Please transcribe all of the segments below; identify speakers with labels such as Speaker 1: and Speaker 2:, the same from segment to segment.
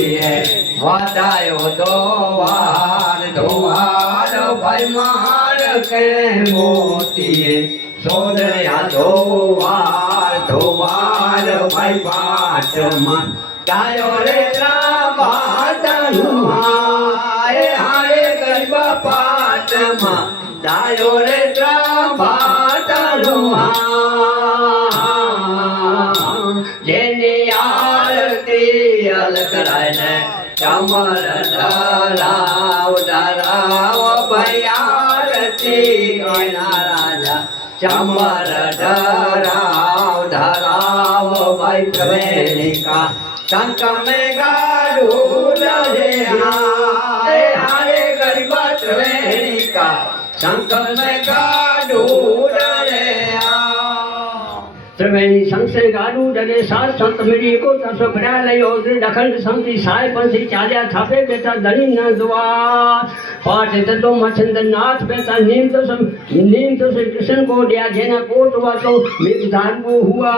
Speaker 1: મોતીએ વધાયો દોવાર દોવાર ભાઈ માર કે મોતીએ. સોદયા ધોવાર ધોવાર ભાઈ પાટમાં ગાયો રે રામાતનું હાય હાય ગરબા પાટમાં ગાયો રે રામાતનું હા अमर डराओ डराओ भयारती राजा चमर डराव डराव भाई में गाडूल हाय हारे गरीबा प्रेमिका में में संसे गाडू जगे सार संत मिली को तसो भरिया लही ओसरी दखंड संती साए पंसी चालिया थापे बेटा दली न दुआ पाठ ते तो मछंद नाथ बेटा नीम तो सम नीम तो से कृष्ण को दिया, जेना कोट वा तो मिर्धान को हुआ।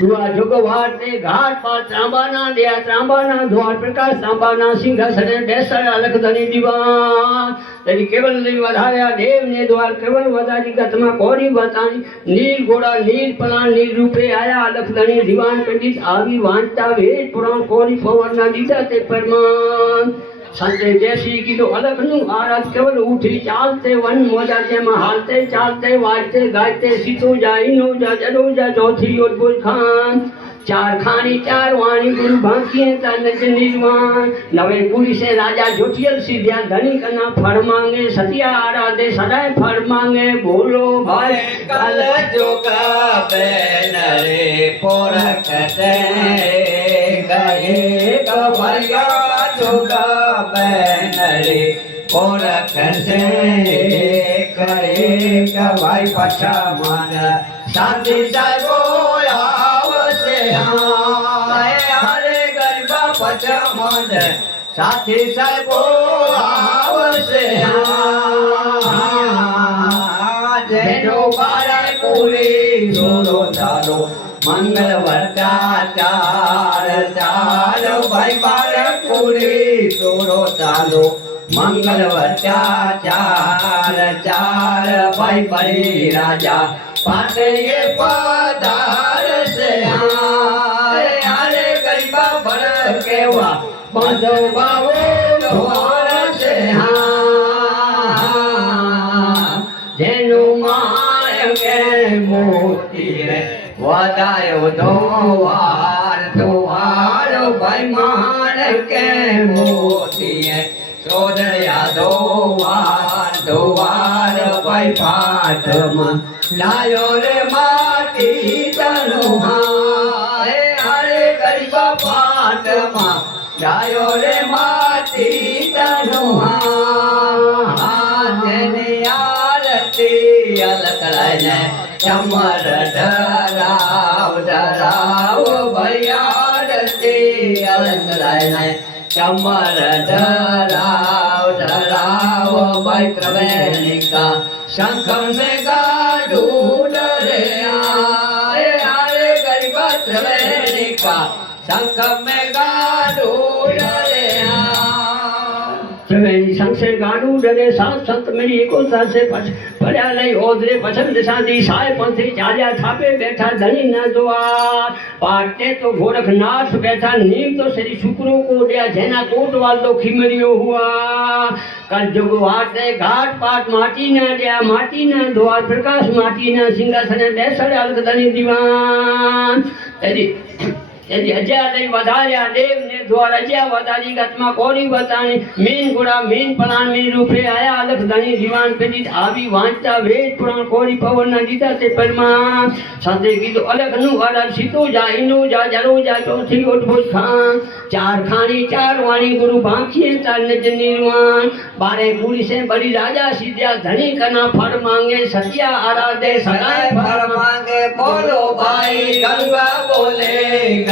Speaker 1: दुआ जुगवार ते घाट पर त्रांबाना दिया त्रांबाना द्वार प्रकाश त्रांबाना सिंह सरे बेसर अलग धनी दीवान। तरी केवल वधाया, देव ने द्वार केवल वधारी गतमा कोरी बतानी। नील घोड़ा नील નીલ પલાણ નીલ રૂપે આયા અલગ ધણી દીવાન પંડિત આવી વાંચતા વેદ પુરાણ કોરી પવનના દીધા તે પરમાન સંતે બેસી કીધું અલગ નું આરત કેવલ ઉઠી ચાલતે વન મોજા જેમાં હાલતે ચાલતે વાજતે ગાજતે સીતો જાય નો જા જડો જા ચોથી યોદ્ભુલ ખાન चार खानी, चार वाणी, गुरु भांतिये ता नच नवे से राजा जुटियल सीधिया धनी कना फर मांगे, सतिया आराधे सदाए फर मांगे, बोलो भाई। कल जोगा बैनरे पोरखते गए कबरिया जोगा बैनरे गए कबाई पछा माना शांति जागो हरे गरीबा पचा मन साथी साहेबो आवसे जेठो बारा कोले जोरो चालो मंगल वर्ता चार चालो भाई बारा कोले जोरो चालो मंगल वर्ता चार चार भाई बड़ी राजा पाटे पदार से हाँ છે જેનું માણ કે મોતી રે ધોવાર ધોવાર ભાઈ માણ કે મોતી સોદળ્યા ધોવાર ધોવાર ભાઈ પાઠમાં લાયો રે માટી તનુ હાય પાઠમાં લાયો રે માટી તનું હા જેની આરતી અલગ લઈને ચમર ડરાવ ડરાવ ભૈયારતી અલગ લઈને ચમર ડરાવ ડરાવ ભાઈ પ્રવેણિકા શંખમ સે ગાડું ડરે આય આરે ગરીબા પ્રવેણિકા શંખમ મે ગાડું ડરે ત્રિવેણી સંસે ગાડું ડરે સાત સંત મેળી એકો સાથે ભર્યા લઈ ઓધરે પસંદ સાધી સાય પંથી ચાલ્યા થાપે બેઠા ધણી ના દ્વાર પાટે તો ગોરખનાથ બેઠા નીમ તો શ્રી શુક્રો કો દિયા જેના કોટ વાલ તો ખીમરિયો હુઆ કલ જુગ વાટે ઘાટ પાટ માટી ના દિયા માટી ના દ્વાર પ્રકાશ માટી ના સિંહાસને બેસડે અલગ ધણી દીવાન તેરી તેથી હજાર લઈ વધાર્યા દેવ ને દ્વાર હજાર વધારી ગતમાં કોરી બતાણી મીન ગુડા મીન પલાણ મીન રૂપે આયા અલખ ધણી દીવાન પેજી આવી વાંચતા વેદ પુરાણ કોરી પવન ના દીધા તે પરમા સાથે કીધું અલગ નું અલગ સીતો જા ઈનું જા જરો જા ચોથી ઓઠો ખાન ચાર ખાણી ચાર વાણી ગુરુ ભાંખીએ ચાર નજ નિર્વાણ બારે ગુરી સે બડી રાજા સીધ્યા ધણી કના ફળ માંગે સત્યા આરાધે સગાય ફળ
Speaker 2: માંગે બોલો ભાઈ ગંગા બોલે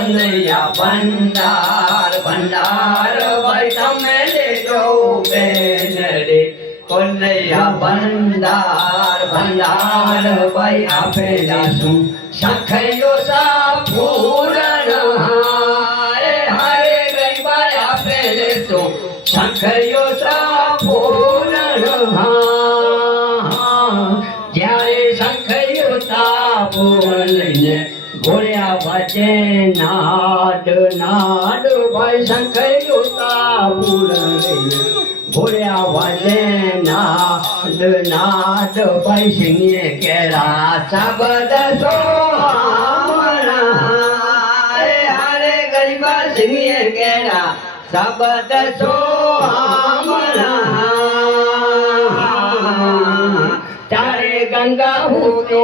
Speaker 2: રે કોનૈયા ભંડાર ભંડાર ભાઈ તમે લેજો બેન રે. કોનૈયા ભંડાર ભંડાર ભાઈ આપેલા શું? સખયો સા પૂરણ નાડ નાદ ભાઈ શંખયો તાપોર લઈને ઘોડ્યા વાજે નાડ નાડ ભાઈ સિંહે કેરા શબ્દ સો હરે ગરીબા સિંહે કેરા શબ્દ સોમણા ગંગા હોતે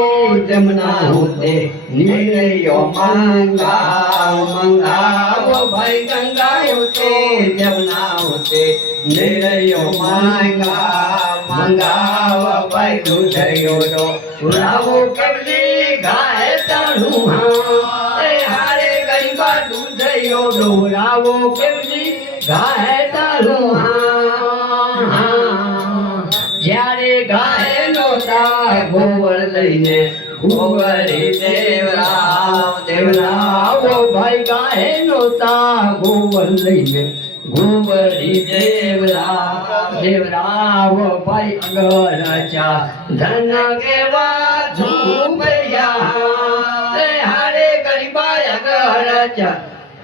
Speaker 2: જમના હોતે નીલયો મંગા મંગાવો ભાઈ ગંગા હોતે જમના હોતે નીલયો મંગા મંગાવો ભાઈ દૂધયો નો પુરાવો કબલી ગાય તણું હા હારે ગરીબા દૂધયો ડોરાવો કબલી ગાય તણું હા તા ગોવર લઈને ગોવરી દેવરાવ દેવરાવ ઓ ભાઈ ગાહે નો તા ગોવર લઈને ગોવરી દેવરાવ દેવરાવ ઓ ભાઈ અગરચા ધન કેવા ઝૂમયા હારે ગરીબા અગરચા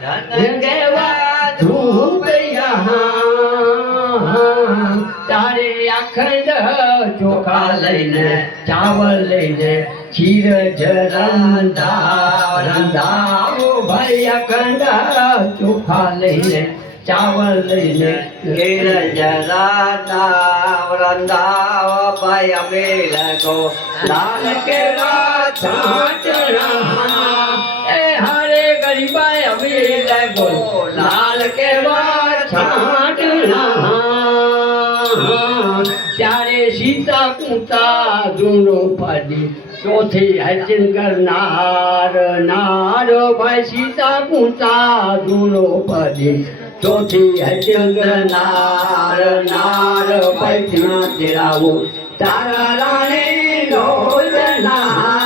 Speaker 2: ધન કેવા ઝૂમયા તારે અખંડ ચોખા લઈને, ચાવલ લઈને ખીર જરંદા, રંધાવો ભાઈ અખંડ ચોખા લઈને, ચાવલ લઈને ખીર જરંદા, રંધાવો ભાઈ અમે લગો. લાલ કેળા છાંટણા સીતા કુતા જૂનો પાડી. ચોથી હચિન કરનાર નાર ભાઈ સીતા કુતા જૂનો પાડી. ચોથી હચિન કરનાર નાર ભાઈ ત્યાં તેરાવો તારા રાણી લોચના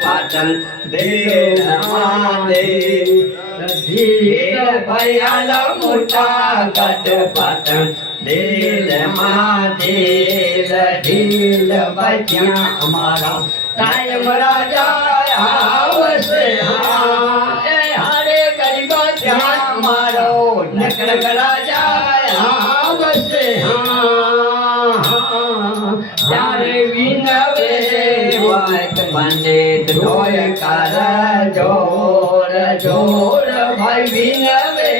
Speaker 2: પાટણ દેવ મહાદેવ આલો મોટા ગાડ પાટણ દેવ મહાદેવ ઢીલ અમારા રાજા पंडित धोय कर ज़ोर ज़ोर भाई बिनवे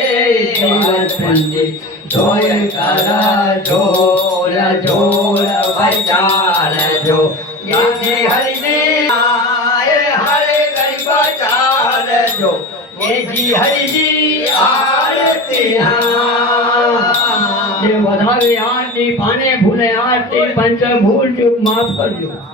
Speaker 2: पंडित धोय कर ज़ोर ज़ोर भाई चार जो। गाने हरि में आए, हरे गरीबा चार जो। ये जी हरि जी आरती ये बधावे आरती, पाने भूले आरती पंचभूत माफ़ कर दो।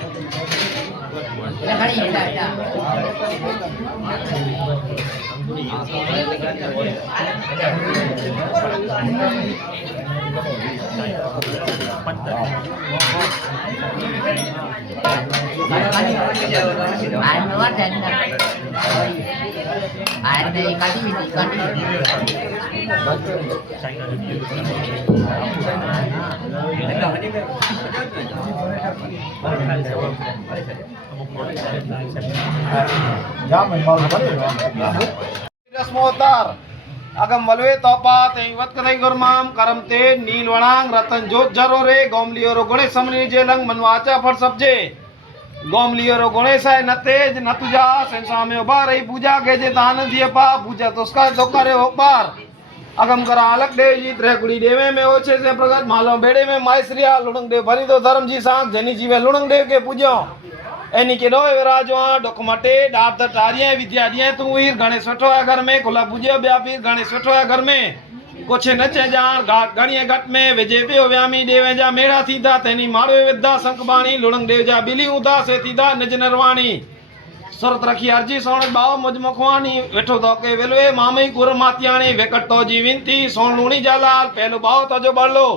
Speaker 3: Ano ba dyan na? Ano yung kalimiti, kalimiti.
Speaker 4: મોતાર આગમ વલવે તોપા તે વત ગુરમામ. કરમતે નીલ વણાંગ રતન જોત જરો રે. ગોમલિયરો ગણેશ સમની જે લંગ મનવાચા ફળ સબજે ગોમલિયરો ગણેશાય જ નતુજા સેન સામે ઊભા રહી. પૂજા કે જે તાન દિય પા પૂજા તોસ્કા તો કરે ઓપાર अगम करा अलग देव जी त्रिकुड़ी देवे में ओछे से प्रगत मालो बेड़े में माइसरिया लुणंग देव भरी तो धर्म जी सांस जनी जीवे लुणंग देव के पूजो एनी के डोए विराजो डोकमटे डाब त टारिया विद्या दिए तू हीर घणे सुठो है घर में खुला पूजो ब्या पीर घणे सुठो है घर में कुछ नचे जान घाट घणीअ घट में विजे पियो व्यामी देवे जा मेड़ा थींदा तैनी माड़ो विधा संकबाणी लुणंग देव जा बिलियूं था से थींदा निज नरवाणी સુરત રખી અરજી સોણ બાવ મજ મખવાની વેઠો તો કે વેલવે મામઈ ગુર માતિયાણી વેકટ તો જી વિનતી સોણ લુણી જાલાલ પહેલો બાવ તજો બળલો.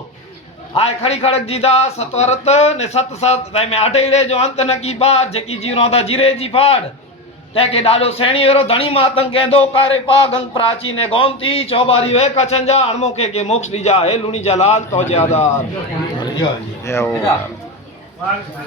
Speaker 4: આય ખડી ખડક જીધા સતવરત ને સત સત. તય મે અઢેડે જો અંત ન કી બાત જકી જી રોંધા જીરે જી ફાડ. તે કે ડાડો સેણી વેરો ધણી માતંગ કેંદો કારે પાગ અંગ પ્રાચી ને ગોમતી ચોબારી વે કછંજા અણમોખે કે મોક્ષ લીજા હે લુણી જલાલ તો જે આધાર.